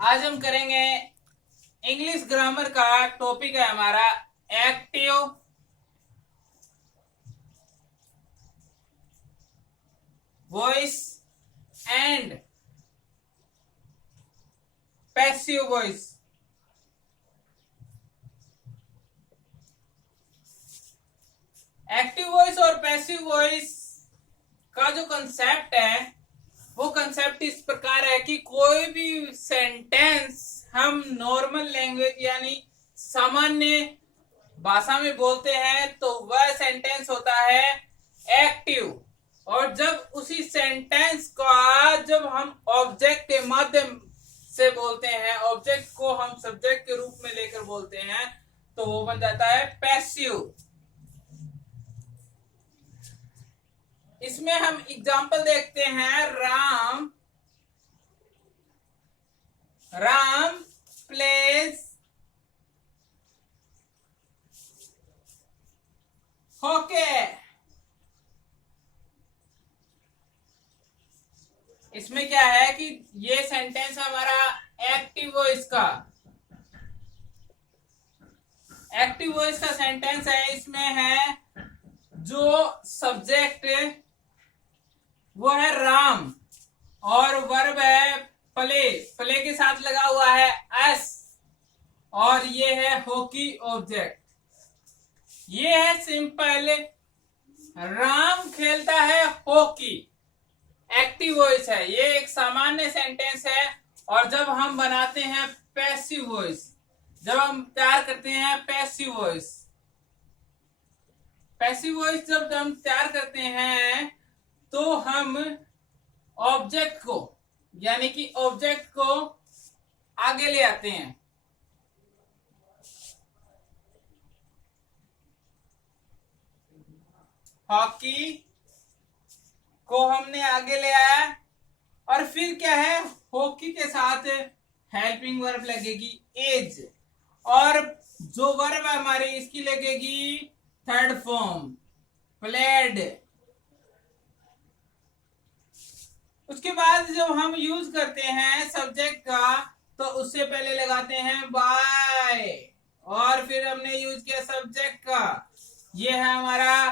आज हम करेंगे इंग्लिश ग्रामर का टॉपिक है हमारा active voice and passive voice. Active voice और पैसिव वॉइस का जो कंसेप्ट है वो कंसेप्ट इस प्रकार है कि कोई भी सेंटेंस हम नॉर्मल लैंग्वेज यानी सामान्य भाषा में बोलते हैं तो वह सेंटेंस होता है एक्टिव, और जब उसी सेंटेंस का जब हम ऑब्जेक्ट के माध्यम से बोलते हैं, ऑब्जेक्ट को हम सब्जेक्ट के रूप में लेकर बोलते हैं, तो वो बन जाता है पैसिव। इसमें हम एग्जाम्पल देखते हैं, राम प्लेज हॉकी। इसमें क्या है कि ये सेंटेंस हमारा एक्टिव वॉइस का सेंटेंस है। इसमें है जो सब्जेक्ट वो है राम और वर्ब है प्ले के साथ लगा हुआ है एस, और ये है हॉकी ऑब्जेक्ट। ये है सिंपल, राम खेलता है हॉकी, एक्टिव वॉइस है। ये एक सामान्य सेंटेंस है। और जब हम बनाते हैं पैसिव वॉइस, जब हम तैयार करते हैं पैसिव वॉइस जब हम तैयार करते हैं तो हम ऑब्जेक्ट को यानी कि ऑब्जेक्ट को आगे ले आते हैं। हॉकी को हमने आगे ले आया और फिर क्या है, हॉकी के साथ हेल्पिंग वर्ब लगेगी एज, और जो वर्ब है हमारी इसकी लगेगी थर्ड फॉर्म प्लेड। उसके बाद जब हम यूज करते हैं सब्जेक्ट का तो उससे पहले लगाते हैं बाय, और फिर हमने यूज किया सब्जेक्ट का। ये है हमारा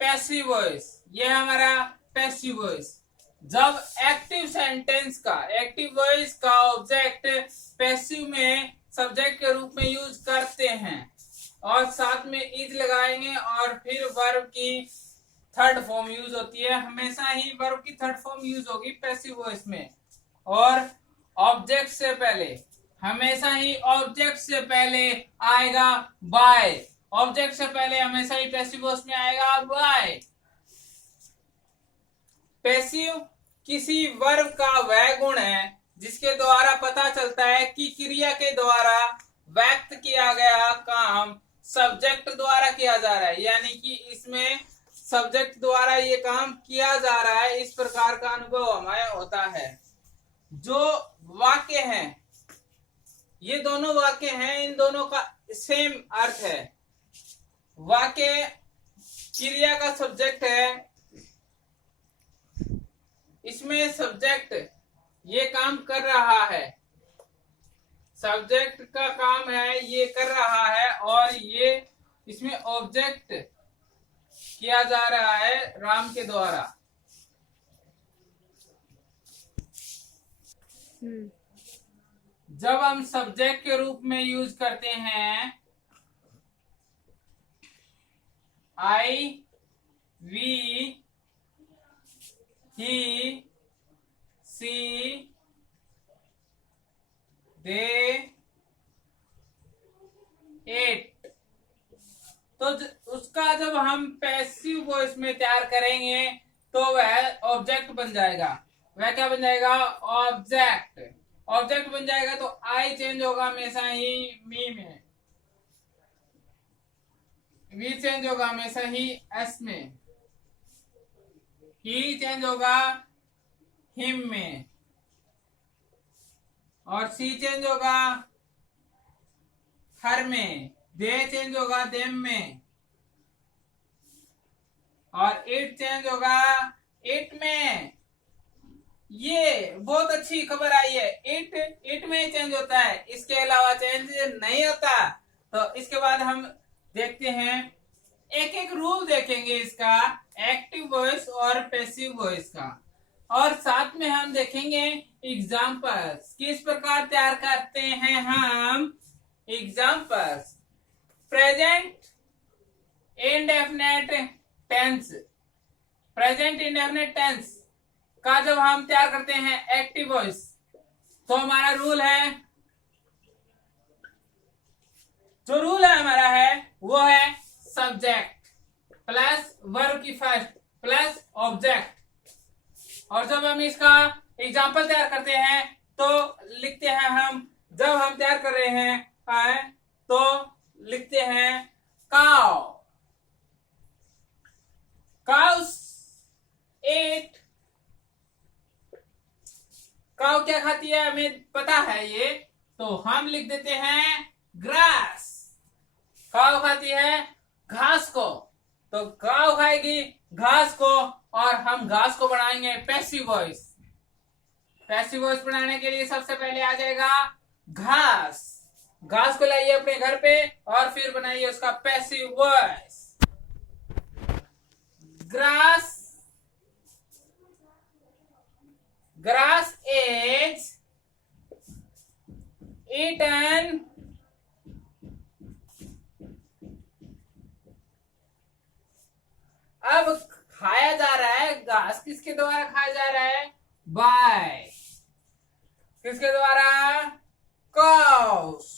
पैसिव वॉइस। जब एक्टिव वॉइस का ऑब्जेक्ट पैसिव में सब्जेक्ट के रूप में यूज करते हैं और साथ में इज लगाएंगे, और फिर वर्ब की थर्ड फॉर्म यूज होती है। हमेशा ही वर्ब की थर्ड फॉर्म यूज होगी पैसिव वॉइस में, और ऑब्जेक्ट से पहले हमेशा ही आएगा बाय। ऑब्जेक्ट से पहले हमेशा ही पैसिव वॉइस में आएगा बाय। पैसिव किसी वर्ब का वह गुण है जिसके द्वारा पता चलता है कि क्रिया के द्वारा व्यक्त किया गया काम सब्जेक्ट द्वारा किया जा रहा है, यानी कि इसमें सब्जेक्ट द्वारा ये काम किया जा रहा है, इस प्रकार का अनुभव हमें होता है। जो वाक्य हैं, ये दोनों वाक्य हैं, इन दोनों का सेम अर्थ है। वाक्य क्रिया का सब्जेक्ट है, इसमें सब्जेक्ट ये काम कर रहा है, सब्जेक्ट का काम है ये कर रहा है, और ये इसमें ऑब्जेक्ट किया जा रहा है राम के द्वारा। जब हम सब्जेक्ट के रूप में यूज करते हैं आई, we, he, C, they, it, तो उसका जब हम पैसिव वॉइस में तैयार करेंगे तो वह ऑब्जेक्ट बन जाएगा। वह क्या बन जाएगा? ऑब्जेक्ट बन जाएगा। तो आई चेंज होगा हमेशा ही मी में, वी चेंज होगा हमेशा ही एस में, ही चेंज होगा हिम में, और सी चेंज होगा हर में, दे चेंज होगा देम में, और इट चेंज होगा इट में। ये बहुत अच्छी खबर आई है, इट में चेंज होता है, इसके अलावा चेंज नहीं होता। तो इसके बाद हम देखते हैं, एक एक रूल देखेंगे इसका, एक्टिव वॉइस और पैसिव वॉइस का, और साथ में हम देखेंगे एग्जाम्पल्स, किस प्रकार तैयार करते हैं हम examples. Present indefinite tense, present indefinite tense का जब हम तैयार करते हैं एक्टिव वॉइस, तो हमारा रूल है, जो रूल है हमारा है वो है सब्जेक्ट प्लस वर्ब की फर्स्ट प्लस ऑब्जेक्ट। और जब हम इसका एग्जाम्पल तैयार करते हैं तो लिखते हैं हम, जब हम तैयार कर रहे हैं तो लिखते हैं काउ, काउस एट, काउ क्या खाती है हमें पता है ये, तो हम लिख देते हैं ग्रास। काउ खाती है घास को, तो काउ खाएगी घास को, और हम घास को बनाएंगे पैसिव वॉइस। पैसिव वॉइस बनाने के लिए सबसे पहले आ जाएगा घास, घास को लाइए अपने घर पे और फिर बनाइए उसका passive voice. Grass, grass is eaten अब खाया जा रहा है घास, किसके द्वारा खाया जा रहा है, बाय, किसके द्वारा, काउस।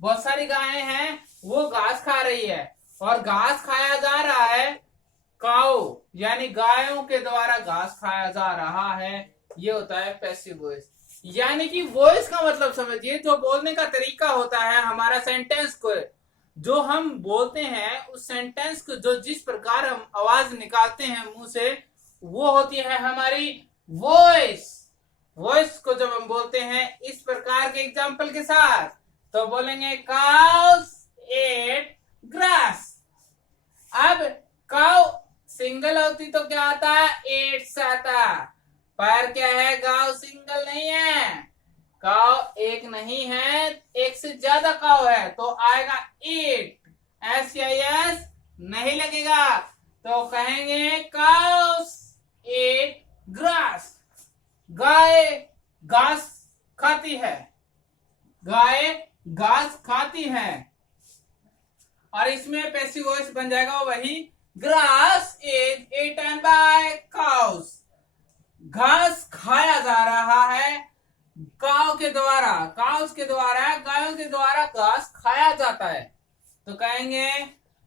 बहुत सारी गायें हैं वो घास खा रही है और घास खाया जा रहा है, काउ यानी गायों के द्वारा घास खाया जा रहा है, ये होता है पैसिव वॉइस। यानी कि वॉइस का मतलब समझिए, जो बोलने का तरीका होता है हमारा, सेंटेंस को जो हम बोलते हैं, उस सेंटेंस को जो जिस प्रकार हम आवाज निकालते हैं मुंह से, वो होती है हमारी वॉइस। वॉइस को जब हम बोलते हैं इस प्रकार के एग्जाम्पल के साथ, तो बोलेंगे काउस एट ग्रास। अब काउ सिंगल होती तो क्या आता है, एट्स आता, पर क्या है, काउ सिंगल नहीं है, काउ एक नहीं है, एक से ज्यादा काउ है, तो आएगा एट, एस या एस नहीं लगेगा, तो कहेंगे काउस एट ग्रास। गाय घास खाती है, गाय घास खाती है, और इसमें पैसिव वॉइस बन जाएगा वही, grass is eaten by cows. घास खाया जा रहा है काउ के द्वारा, काउस के द्वारा, गायों के द्वारा घास खाया जाता है, तो कहेंगे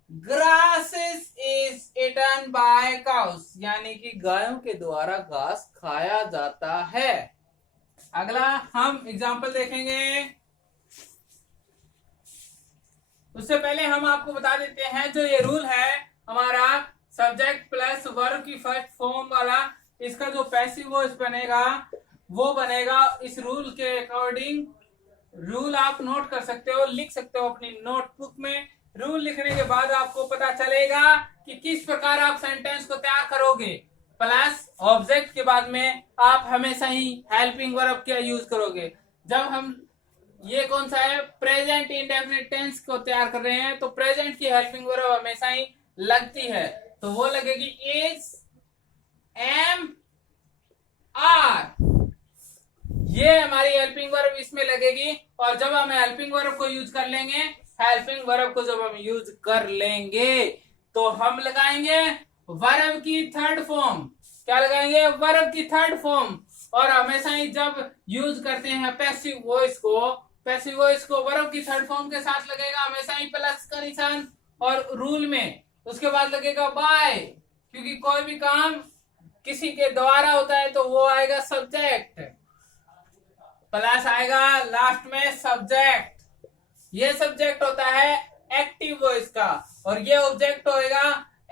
grass is eaten by cows, यानी कि गायों के द्वारा घास खाया जाता है। अगला हम एग्जाम्पल देखेंगे, उससे पहले हम आपको बता देते हैं, जो ये रूल है हमारा सब्जेक्ट प्लस वर्ब की फर्स्ट फॉर्म वाला, इसका जो पैसिव वॉइस बनेगा वो बनेगा इस रूल के अकॉर्डिंग। रूल आप नोट कर सकते हो, लिख सकते हो अपनी नोटबुक में। रूल लिखने के बाद आपको पता चलेगा कि किस प्रकार आप सेंटेंस को तैयार करोगे। प्लस ऑब्जेक्ट के बाद में आप हमेशा ही हेल्पिंग वर्ब का यूज करोगे। जब हम ये कौन सा है, प्रेजेंट इंडेफिनिट टेंस को तैयार कर रहे हैं, तो प्रेजेंट की हेल्पिंग वर्ब हमेशा ही लगती है, तो वो लगेगी इज, एम, आर, ये हमारी हेल्पिंग वर्ब इसमें लगेगी। और जब हम हेल्पिंग वर्ब को यूज कर लेंगे, हेल्पिंग वर्ब को जब हम यूज कर लेंगे तो हम लगाएंगे वर्ब की थर्ड फॉर्म। क्या लगाएंगे, वर्ब की थर्ड फॉर्म। और हमेशा ही जब यूज करते हैं पैसिव वॉइस को, पैसिव वॉइस को वर्ब की थर्ड फॉर्म के साथ लगेगा हमेशा ही प्लस का निशान, और रूल में उसके बाद लगेगा बाय, क्योंकि कोई भी काम किसी के द्वारा होता है तो वो आएगा सब्जेक्ट, प्लस आएगा लास्ट में सब्जेक्ट। ये सब्जेक्ट होता है एक्टिव वॉइस का, और ये ऑब्जेक्ट होएगा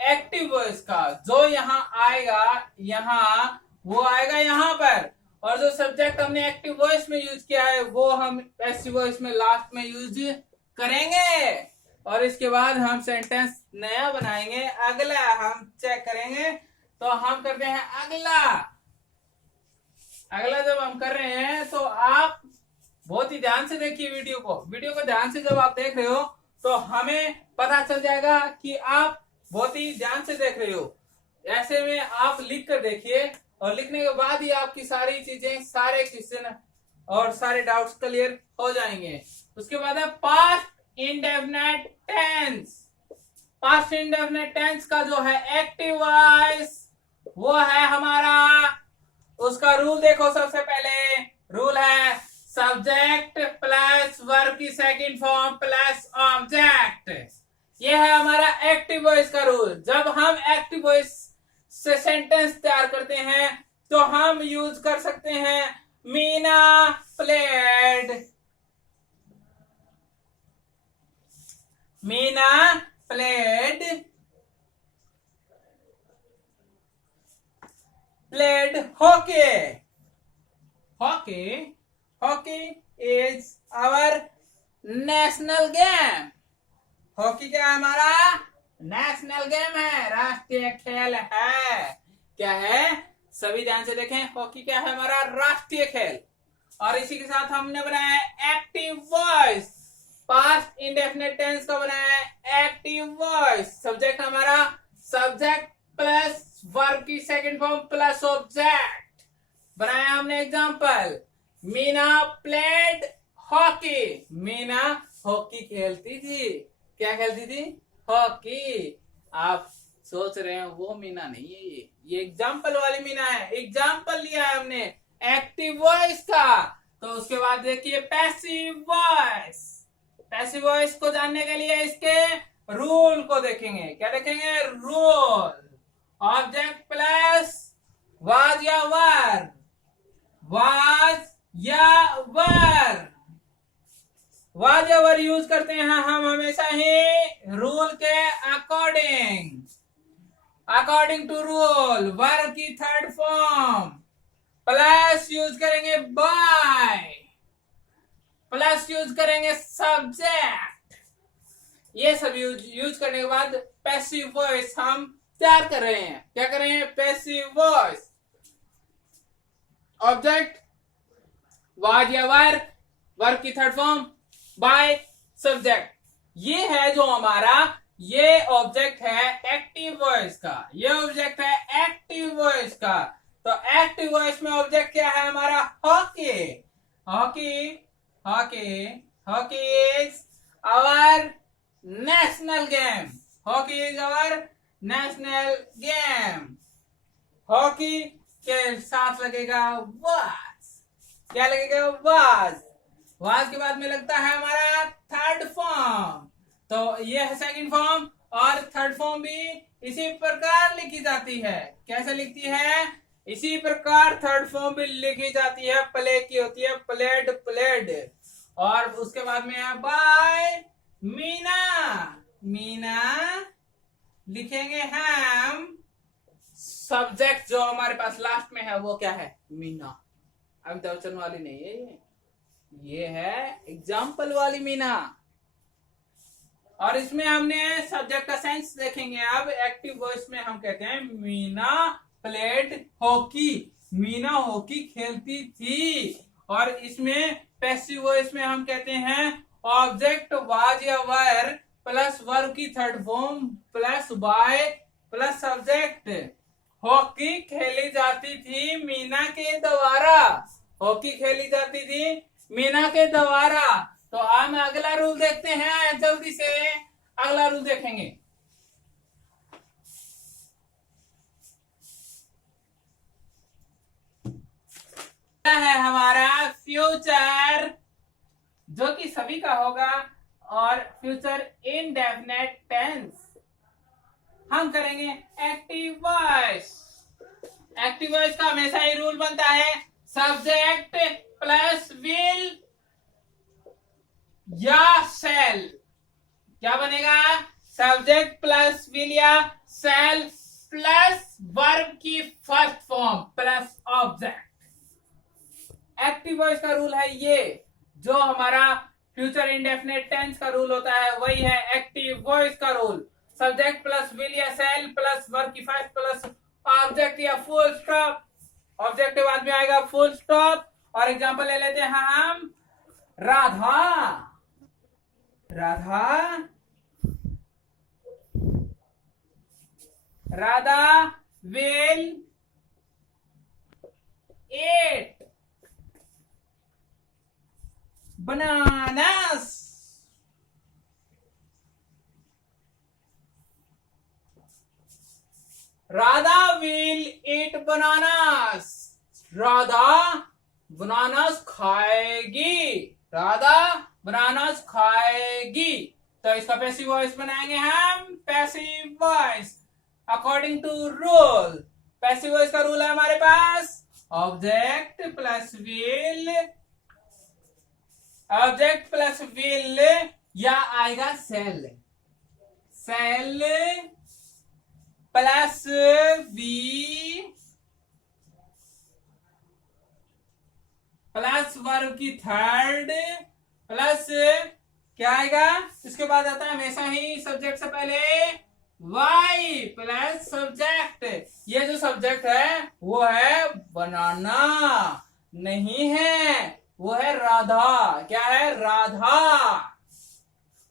एक्टिव वॉइस का। जो यहाँ आएगा, यहाँ वो आएगा यहाँ पर, और जो सब्जेक्ट हमने एक्टिव वॉइस में यूज किया है वो हम पैसिव वॉइस में लास्ट में यूज करेंगे। और इसके बाद हम सेंटेंस नया बनाएंगे। अगला हम चेक करेंगे तो हम करते हैं अगला। अगला जब हम कर रहे हैं तो आप बहुत ही ध्यान से देखिए वीडियो को ध्यान से जब आप देख रहे हो तो हमें पता चल जाएगा कि आप बहुत ही ध्यान से देख रहे हो। ऐसे में आप लिख कर देखिए और लिखने के बाद ही आपकी सारी चीजें, सारे क्वेश्चन और सारे डाउट्स क्लियर हो जाएंगे। उसके बाद है past indefinite tense. Past indefinite tense का जो है एक्टिव वॉइस वो है हमारा, उसका रूल देखो। सबसे पहले रूल है सब्जेक्ट प्लस वर्ब की सेकंड फॉर्म प्लस ऑब्जेक्ट। ये है हमारा एक्टिव वॉइस का रूल। जब हम एक्टिव वॉइस से सेंटेंस तैयार करते हैं तो हम यूज कर सकते हैं Meena played. Meena played, played hockey. Hockey is our national game. Hockey क्या है हमारा? नेशनल गेम है, राष्ट्रीय खेल है। क्या है? सभी ध्यान से देखें, हॉकी क्या है हमारा? राष्ट्रीय खेल। और इसी के साथ हमने बनाया है active voice. Past indefinite tense का बनाया है एक्टिव वॉइस। सब्जेक्ट हमारा सब्जेक्ट प्लस वर्ब की सेकंड फॉर्म प्लस ऑब्जेक्ट। बनाया हमने example, Meena played hockey. Meena hockey खेलती थी। क्या खेलती थी? हॉकी। आप सोच रहे हैं वो मीना नहीं है, ये एग्जाम्पल वाली मीना है। एग्जाम्पल लिया है हमने एक्टिव वॉइस का। तो उसके बाद देखिए पैसिव वॉइस। पैसिव वॉइस को जानने के लिए इसके रूल को देखेंगे। क्या देखेंगे? रूल ऑब्जेक्ट प्लस वाज या वर। वाज या वर, वाज या वर यूज करते हैं हम हमेशा ही रूल के according. According to rule verb की थर्ड फॉर्म प्लस यूज करेंगे बाय, प्लस यूज करेंगे सब्जेक्ट। ये सब यूज करने के बाद पैसिव वॉइस हम तैयार कर रहे हैं। क्या कर रहे हैं? Passive voice. ऑब्जेक्ट वाज या वर, वर्ब की थर्ड फॉर्म बाय, सब्जेक्ट। ये है जो हमारा, ये ऑब्जेक्ट है एक्टिव वॉइस का। ये ऑब्जेक्ट है एक्टिव वॉइस का। तो एक्टिव वॉइस में ऑब्जेक्ट क्या है हमारा? Hockey. Hockey, hockey, hockey is our national game. Hockey is our national game. Hockey के साथ लगेगा वाज। क्या लगेगा? वाज। वाज के बाद में लगता है हमारा थर्ड फॉर्म। तो ये है सेकंड फॉर्म और थर्ड फॉर्म भी इसी प्रकार लिखी जाती है। कैसे लिखती है? इसी प्रकार थर्ड फॉर्म भी लिखी जाती है। प्ले की होती है प्लेड, प्लेड। और उसके बाद में है बाय मीना। मीना लिखेंगे हम। सब्जेक्ट जो हमारे पास लास्ट में है वो क्या है? मीना। अमिताभ बच्चन वाली नहीं है ये है एग्जाम्पल वाली मीना। और इसमें हमने सब्जेक्ट का सेंस देखेंगे। अब एक्टिव वॉइस में हम कहते हैं Meena played hockey. Meena hockey खेलती थी। और इसमें पैसिव वॉइस में हम कहते हैं ऑब्जेक्ट वाज या वर प्लस वर्ब की third form plus by plus subject. Hockey खेली जाती थी मीना के द्वारा। हॉकी खेली जाती थी मीना के द्वारा। तो हम अगला रूल देखते हैं। जल्दी से अगला रूल देखेंगे। है हमारा फ्यूचर, जो कि सभी का होगा, और फ्यूचर इनडेफिनेट टेंस। हम करेंगे एक्टिव वॉइस। एक्टिव वॉइस का हमेशा ही रूल बनता है सब्जेक्ट प्लस विल या सेल। क्या बनेगा? सब्जेक्ट प्लस विल या सेल प्लस वर्ब की first form plus object. Active voice का रूल है ये। जो हमारा फ्यूचर इंडेफिनिट टेंस का रूल होता है वही है एक्टिव वॉइस का रूल। सब्जेक्ट प्लस विल या सेल प्लस वर्ब की फर्स्ट प्लस ऑब्जेक्ट या फुल स्टॉप, ऑब्जेक्ट के बाद में आएगा फुल स्टॉप। और एग्जांपल ले लेते हैं हम, Radha, Radha, Radha will eat bananas। Radha will eat bananas। Radha bananas खाएगी, राधा बनानास खाएगी। तो इसका पैसिव वॉइस बनाएंगे हम, passive voice according to rule. Passive voice का रूल है हमारे पास object plus will, object plus will या आएगा shall, shall plus v plus verb की थर्ड प्लस क्या आएगा, इसके बाद आता है हमेशा ही सब्जेक्ट से पहले वाई प्लस सब्जेक्ट। ये जो सब्जेक्ट है वो है बनाना, नहीं है, वो है राधा। क्या है, राधा।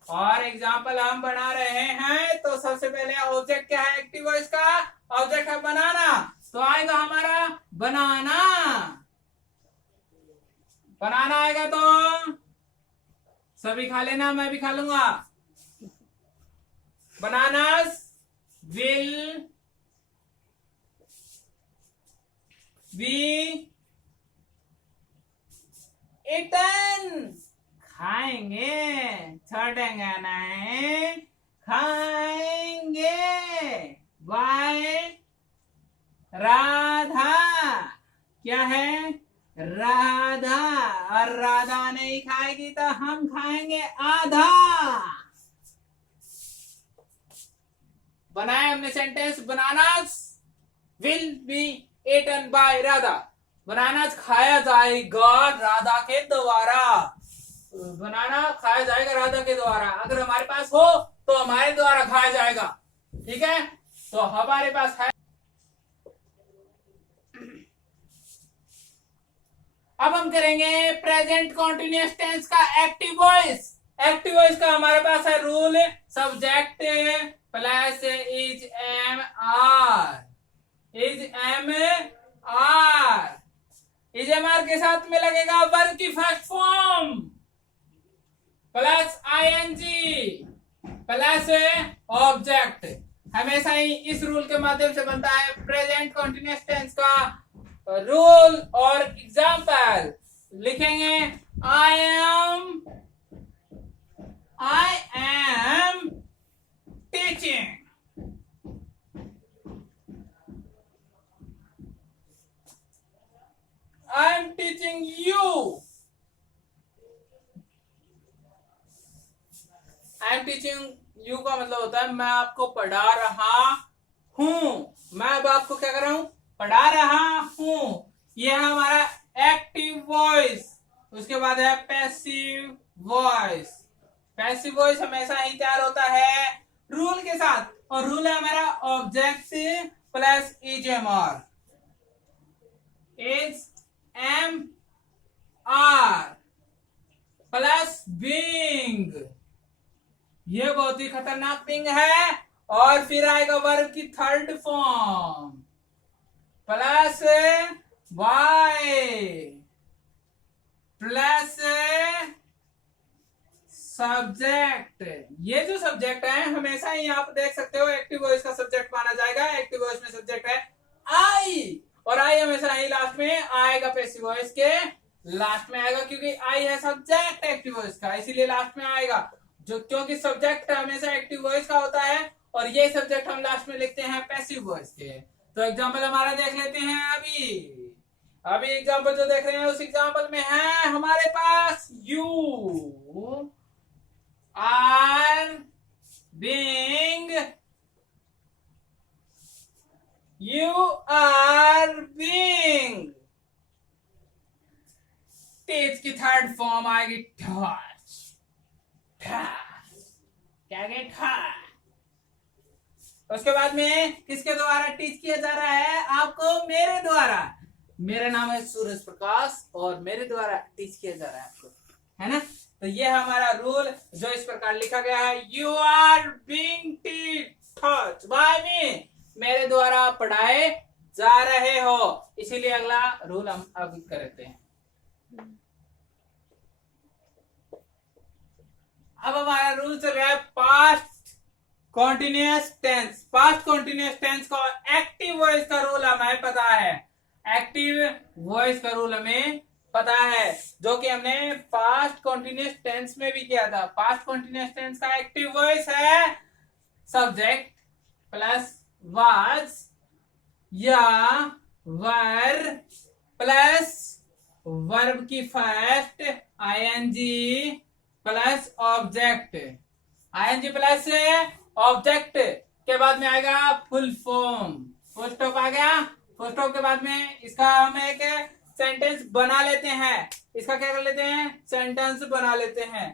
और एग्जाम्पल हम बना रहे हैं तो सबसे पहले ऑब्जेक्ट क्या है, एक्टिव वॉइस का ऑब्जेक्ट है बनाना, तो आएगा हमारा बनाना, बनाना आएगा तो सभी खा लेना, मैं भी खा लूंगा। बनानास विल बी इटन, खाएंगे, छोड़ेंगे नहीं, खाएंगे बाय राधा। क्या है, राधा। और राधा नहीं खाएगी तो हम खाएंगे आधा। बनाए हमने sentence, bananas will be eaten by Radha. Bananas खाया जाएगा राधा के द्वारा, बनाना खाया जाएगा राधा के द्वारा। अगर हमारे पास हो तो हमारे द्वारा खाया जाएगा, ठीक है। तो हमारे पास है। अब हम करेंगे प्रेजेंट कॉन्टिन्यूअस टेंस का एक्टिव वॉइस। एक्टिव वॉइस का हमारे पास है rule, subject plus is am are, is am are, is am are के साथ में लगेगा वर्ब की first form plus ING plus object. हमेशा ही इस रूल के माध्यम से बनता है प्रेजेंट कॉन्टिन्यूअस टेंस का रूल। और एग्जाम्पल लिखेंगे, I am teaching, I am teaching you, I am teaching you का मतलब होता है मैं आपको पढ़ा रहा हूं, मैं अब आपको क्या कर रहा हूं, पढ़ा रहा हूं। यह है हमारा एक्टिव वॉइस। उसके बाद है पैसिव वॉइस। पैसिव वॉइस हमेशा ही तैयार होता है रूल के साथ, और रूल है हमारा object plus is am are, is am are plus being. ये बहुत ही खतरनाक थिंग है। और फिर आएगा वर्ब की third form plus by plus subject. ये जो सब्जेक्ट है हमेशा ही आप देख सकते हो एक्टिव वॉइस का सब्जेक्ट माना जाएगा। एक्टिव वॉइस में सब्जेक्ट है आई, और आई हमेशा ही लास्ट में आएगा, पैसिव वॉइस के लास्ट में आएगा, क्योंकि आई है सब्जेक्ट एक्टिव वॉइस का, इसीलिए लास्ट में आएगा। जो क्योंकि सब्जेक्ट हमेशा एक्टिव वॉइस का होता है और ये सब्जेक्ट हम लास्ट में लिखते हैं पैसिव वॉइस के। तो एग्जांपल हमारा देख लेते हैं। अभी एग्जांपल जो देख रहे हैं उस एग्जांपल में है हमारे पास you are being, you are being, teach की थर्ड फॉर्म आएगी टच, टच, क्या गया, टच। उसके बाद में किसके द्वारा टीच किया जा रहा है आपको? मेरे द्वारा। मेरा नाम है सूरज प्रकाश और मेरे द्वारा टीच किया जा रहा है आपको, है ना। तो ये हमारा रूल जो इस प्रकार लिखा गया है, you are being taught by me, मेरे द्वारा पढ़ाए जा रहे हो। इसीलिए अगला रूल हम अब करते हैं। अब हमारा रूल चल रहा है past continuous tense. Past continuous tense को एक्टिव वॉइस का रूल हमें पता है। एक्टिव वॉइस का रूल हमें पता है, जो कि हमने पास्ट कॉन्टिन्यूअस टेंस में भी किया था। पास्ट कॉन्टिन्यूअस टेंस का एक्टिव वॉइस है सब्जेक्ट प्लस वाज या वर प्लस वर्ब की first ING plus object. ING plus object के बाद में आएगा फुल फॉर्म। फुल स्टॉप आ गया। फुल स्टॉप के बाद में इसका हम एक सेंटेंस बना लेते हैं। इसका क्या कर लेते हैं? सेंटेंस बना लेते हैं।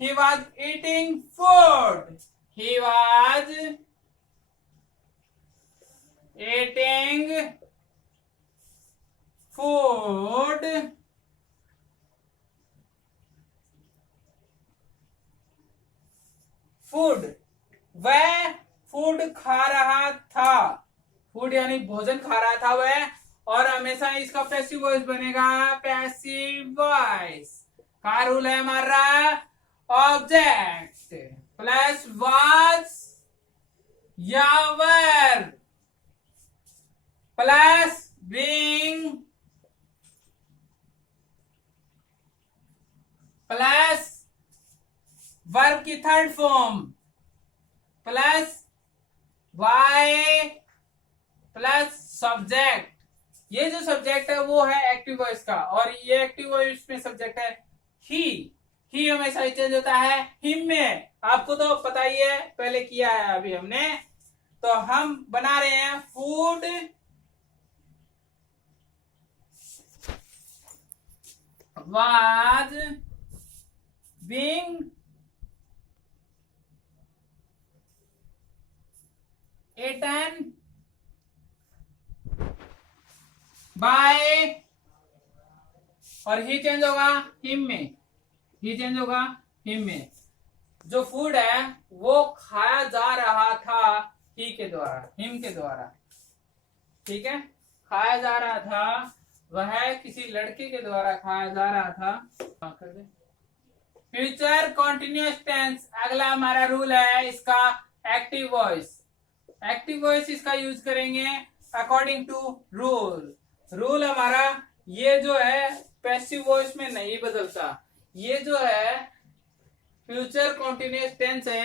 He was eating food. He was eating food. Food, वह फूड खा रहा था। फूड यानी भोजन खा रहा था वह, और हमेशा इसका पैसिव वॉइस बनेगा। पैसिव वॉइस का रूल है हमारा ऑब्जेक्ट प्लस वाज या were plus being plus verb की third form plus by plus subject. ये जो सब्जेक्ट है वो है एक्टिव वॉइस का, और ये एक्टिव वॉइस में सब्जेक्ट है ही। ही हमेशा चेंज होता है हिम में। आपको तो पता ही है, पहले किया है अभी हमने। तो हम बना रहे हैं food was being eaten by, और ही चेंज होगा हिम में। ही चेंज होगा हिम में। जो फूड है वो खाया जा रहा था ही के द्वारा, हिम के द्वारा। ठीक है, खाया जा रहा था, वह किसी लड़के के द्वारा खाया जा रहा था। फ्यूचर कॉन्टिन्यूअस टेंस अगला हमारा रूल है इसका एक्टिव वॉइस। एक्टिव वॉइस इसका यूज करेंगे अकॉर्डिंग टू रूल। रूल हमारा ये जो है पैसिव वॉइस में नहीं बदलता। ये जो है फ्यूचर कॉन्टिन्यूअस टेंस है